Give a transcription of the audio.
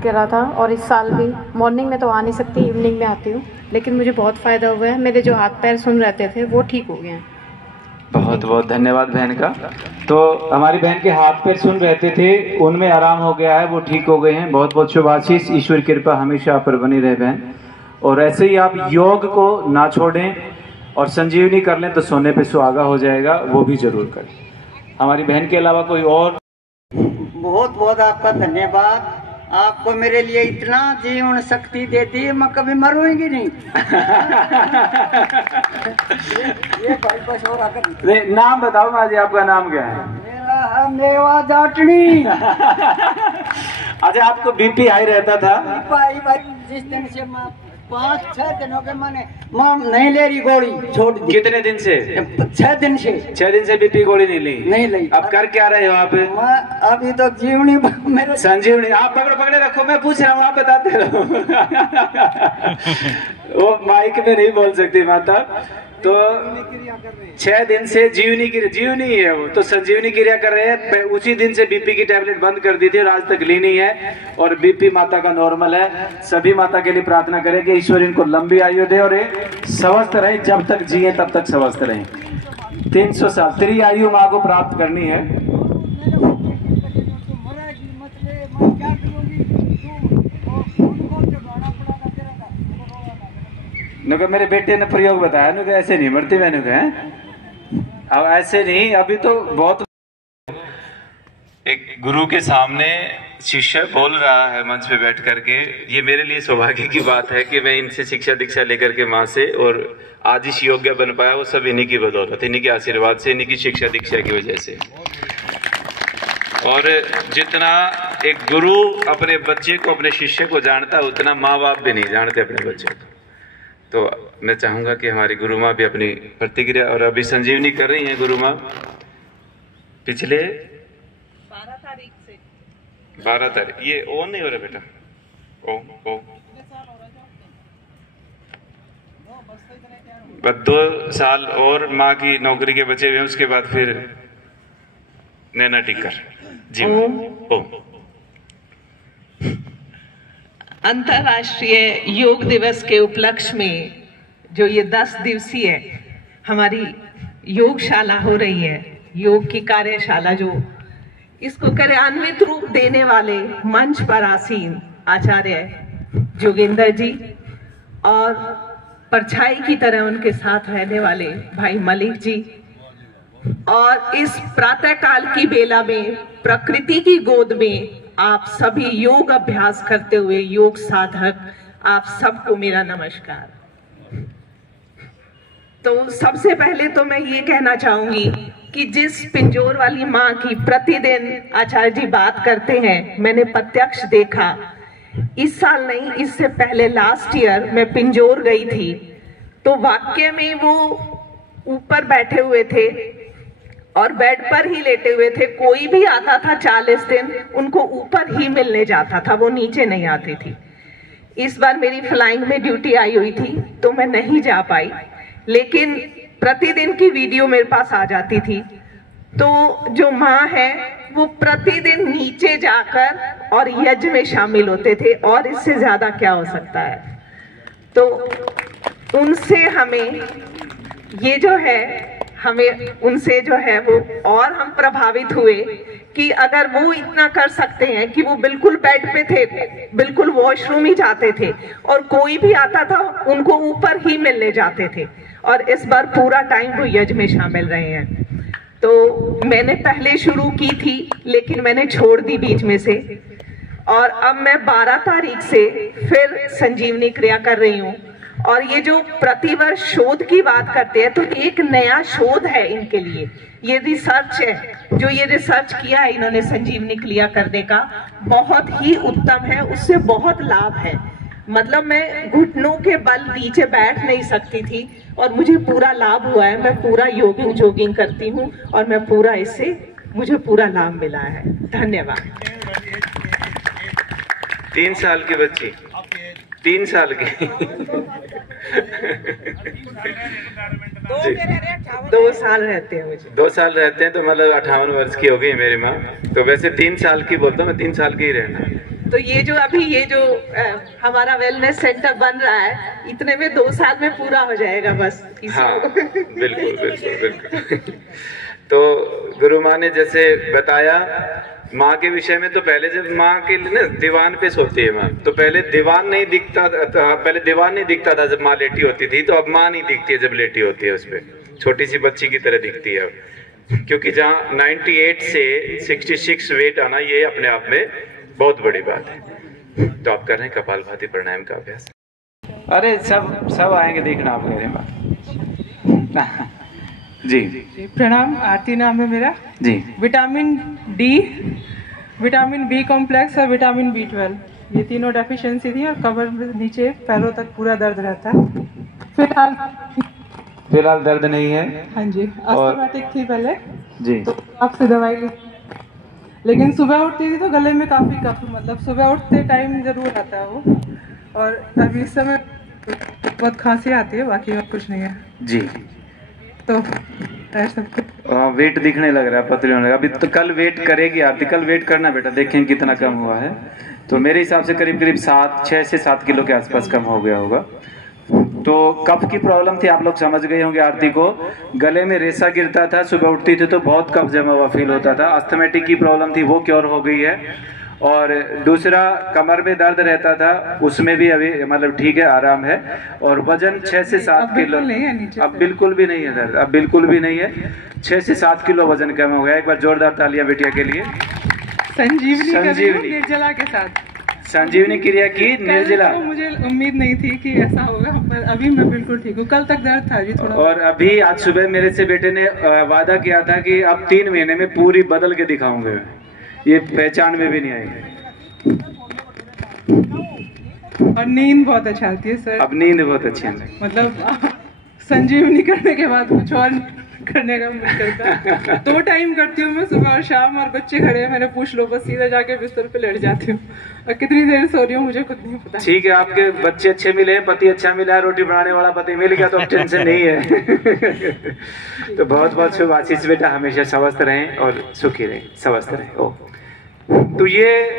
करा था और इस साल भी मॉर्निंग में तो आ नहीं सकती, इवनिंग में आती हूँ, लेकिन मुझे बहुत फ़ायदा हुआ है। मेरे जो हाथ पैर सुन रहते थे वो ठीक हो गए हैं। बहुत बहुत धन्यवाद बहन का। तो हमारी बहन के हाथ पैर सुन रहते थे, उनमें आराम हो गया है, वो ठीक हो गए हैं। बहुत बहुत शुभाशीष, ईश्वर कृपा हमेशा आप पर बनी रहे बहन। और ऐसे ही आप योग को ना छोड़ें और संजीवनी कर लें तो सोने पे सुहागा हो जाएगा, वो भी जरूर करें। हमारी बहन के अलावा कोई और? बहुत बहुत आपका धन्यवाद। आपको मेरे लिए इतना जीवन शक्ति देती है, मैं कभी मरूंगी नहीं। ये भाई बस और आकर नाम बताओ माँ जी, आपका नाम क्या है? मेरा है मेवा जाटनी। अच्छा, आपको बीपी हाई रहता था? भाई जिस दिन से मैं 5-6 दिनों के मैंने नहीं ले रही गोली, छोड़ दी। कितने दिन से? 6 दिन से। 6 दिन से बीपी गोली नहीं ली? अब कर क्या रहे हो आप? मैं अभी तो जीवनी मेरे संजीवनी। आप पकड़े रखो, मैं पूछ रहा हूँ, आप बताते रहो। वो माइक में नहीं बोल सकती माता। तो 6 दिन से जीवनी है वो, तो संजीवनी क्रिया कर रहे हैं। उसी दिन से बीपी की टैबलेट बंद कर दी थी और आज तक ली नहीं है, और बीपी माता का नॉर्मल है। सभी माता के लिए प्रार्थना करें कि ईश्वर इनको लंबी आयु दे और स्वस्थ रहे, जब तक जिए तब तक स्वस्थ रहे। 300 साल त्रि आयु माँ को प्राप्त करनी है। नुके मेरे बेटे ने प्रयोग बताया, नुके ऐसे नहीं मरती। मैंने कहा अब ऐसे नहीं, अभी तो बहुत। एक गुरु के सामने शिष्य बोल रहा है मंच पे बैठ करके, ये मेरे लिए सौभाग्य की बात है कि मैं इनसे शिक्षा दीक्षा लेकर के माँ से और आज इस योग्य बन पाया, वो सब इन्हीं की बदौलत, इन्हीं के आशीर्वाद से, इन्हीं की शिक्षा दीक्षा की वजह से। और जितना एक गुरु अपने बच्चे को, अपने शिष्य को जानता है, उतना माँ बाप भी नहीं जानते अपने बच्चे को। तो मैं चाहूंगा कि हमारी गुरु माँ भी अपनी प्रतिक्रिया, और अभी संजीवनी कर रही हैं गुरु माँ पिछले 12 तारीख। ये ऑन नहीं हो रहा बेटा, ओ बस 2 साल और माँ की नौकरी के बचे हुए, उसके बाद फिर नैना टिक्कर जी। ओम। अंतर्राष्ट्रीय योग दिवस के उपलक्ष्य में जो ये 10 दिवसीय हमारी योगशाला हो रही है, योग की कार्यशाला, जो इसको कार्यान्वित रूप देने वाले मंच पर आसीन आचार्य जोगेंद्र जी और परछाई की तरह उनके साथ रहने वाले भाई मलिक जी, और इस प्रातःकाल की बेला में प्रकृति की गोद में आप सभी योग अभ्यास करते हुए योग साधक, आप सबको मेरा नमस्कार। तो सबसे पहले तो मैं ये कहना चाहूंगी कि जिस पिंजोर वाली माँ की प्रतिदिन आचार्य जी बात करते हैं, मैंने प्रत्यक्ष देखा। इस साल नहीं, इससे पहले लास्ट ईयर मैं पिंजोर गई थी, तो वाक्य में वो ऊपर बैठे हुए थे और बेड पर ही लेटे हुए थे। कोई भी आता था 40 दिन, उनको ऊपर ही मिलने जाता था, वो नीचे नहीं आती थी। इस बार मेरी फ्लाइंग में ड्यूटी आई हुई थी तो मैं नहीं जा पाई, लेकिन प्रतिदिन की वीडियो मेरे पास आ जाती थी। तो जो माँ है वो प्रतिदिन नीचे जाकर और यज्ञ में शामिल होते थे, और इससे ज्यादा क्या हो सकता है। तो उनसे हमें ये जो है, हमें उनसे जो है वो, और हम प्रभावित हुए कि अगर वो इतना कर सकते हैं कि वो बिल्कुल बेड पे थे, बिल्कुल वॉशरूम ही जाते थे, और कोई भी आता था उनको ऊपर ही मिलने जाते थे, और इस बार पूरा टाइम वो यज्ञ में शामिल रहे हैं। तो मैंने पहले शुरू की थी लेकिन मैंने छोड़ दी बीच में से, और अब मैं 12 तारीख से फिर संजीवनी क्रिया कर रही हूँ। और ये जो प्रतिवर्ष शोध की बात करते हैं, तो एक नया शोध है इनके लिए, ये रिसर्च है। जो ये रिसर्च किया है इन्होंने संजीवनी क्रिया करने का, बहुत ही उत्तम है, उससे बहुत लाभ है। मतलब मैं घुटनों के बल नीचे बैठ नहीं सकती थी और मुझे पूरा लाभ हुआ है। मैं पूरा जोगिंग करती हूँ और मैं पूरा इससे, मुझे पूरा लाभ मिला है। धन्यवाद। 3 साल की बच्ची, 3 साल की 2 साल रहते हैं मुझे। 2 साल रहते हैं तो मतलब 58 वर्ष की हो गई मेरी माँ। तो वैसे 3 साल की बोलता हूँ मैं, 3 साल की ही रहना। तो ये जो अभी ये जो हमारा वेलनेस सेंटर बन रहा है, इतने में 2 साल में पूरा हो जाएगा बस। हाँ, बिल्कुल बिल्कुल बिल्कुल। तो गुरु माँ ने जैसे बताया माँ के विषय में, तो पहले जब माँ के लिए ना दीवान पे सोती है माँ, तो पहले दीवान नहीं दिखता था, पहले दीवान नहीं दिखता था जब माँ लेटी होती थी, तो अब माँ नहीं दिखती है जब लेटी होती है, उस पे छोटी सी बच्ची की तरह दिखती है अब। क्योंकि जहाँ 98 से 66 वेट आना, ये अपने आप में बहुत बड़ी बात है। तो आप कर रहे हैं कपालभाति प्राणायाम का अभ्यास। अरे सब आएंगे, देखना आप कह रहे हैं जी। प्रणाम, आरती नाम है मेरा जी। Vitamin D, vitamin B complex और विटामिन B12, ये तीनों डेफिशिएंसी थी और कमर में नीचे पैरों तक पूरा दर्द रहता है। फिलहाल दर्द नहीं है। हाँ जी, अस्थमैटिक थी पहले जी, तो आपसे दवाई ली, लेकिन सुबह उठती थी तो गले में काफी कफ, मतलब सुबह उठते टाइम जरूर आता है वो। और अभी इस समय बहुत खांसी आती है, बाकी और कुछ नहीं है जी। तो सब वेट दिखने लग रहा है, पतली होने लगा। अभी तो कल वेट करेगी आरती, कल वेट करना बेटा, देखें कितना कम हुआ है। तो मेरे हिसाब से करीब 6 से 7 किलो के आसपास कम हो गया होगा। तो कफ की प्रॉब्लम थी, आप लोग समझ गए होंगे आरती को। गले में रेशा गिरता था, सुबह उठती थी तो बहुत कफ जमा हुआ फील होता था। अस्थमैटिक की प्रॉब्लम थी, वो क्योर हो गई है। और दूसरा कमर में दर्द रहता था, उसमें भी अभी मतलब ठीक है, आराम है। और वजन 6 से 7 किलो, अब बिल्कुल भी नहीं है दर्द, अब बिल्कुल भी नहीं है। 6 से 7 किलो वजन कम हो गया। एक बार जोरदार तालियां बिटिया के लिए। संजीवनी निर्जला के साथ संजीवनी क्रिया की निर्जला। तो मुझे उम्मीद नहीं थी कि ऐसा होगा, पर अभी मैं बिल्कुल ठीक हूँ। कल तक दर्द था जी थोड़ा। और अभी आज सुबह मेरे से बेटे ने वादा किया था कि अब 3 महीने में पूरी बदल के दिखाऊंगे, ये पहचान में भी नहीं आएगी। और नींद बहुत अच्छी आती है सर। अब नींद बहुत अच्छी है, मतलब संजीवनी करने के बाद कुछ और करने का मन करता है। 2 टाइम करती हूँ मैं, सुबह और शाम, और बच्चे खड़े हैं, मैंने पूछ लो, बस सीधा जाके बिस्तर पे लेट जाती हूँ। और कितनी देर सो रही हूँ मुझे खुद नहीं पता। ठीक है, आपके बच्चे अच्छे मिले, पति अच्छा मिला, रोटी बनाने वाला पति मिल गया, तो अब टेंशन नहीं है। तो बहुत बहुत शुभ आशीष बेटा, हमेशा स्वस्थ रहें और सुखी रहें, स्वस्थ रहें। ओ तो ये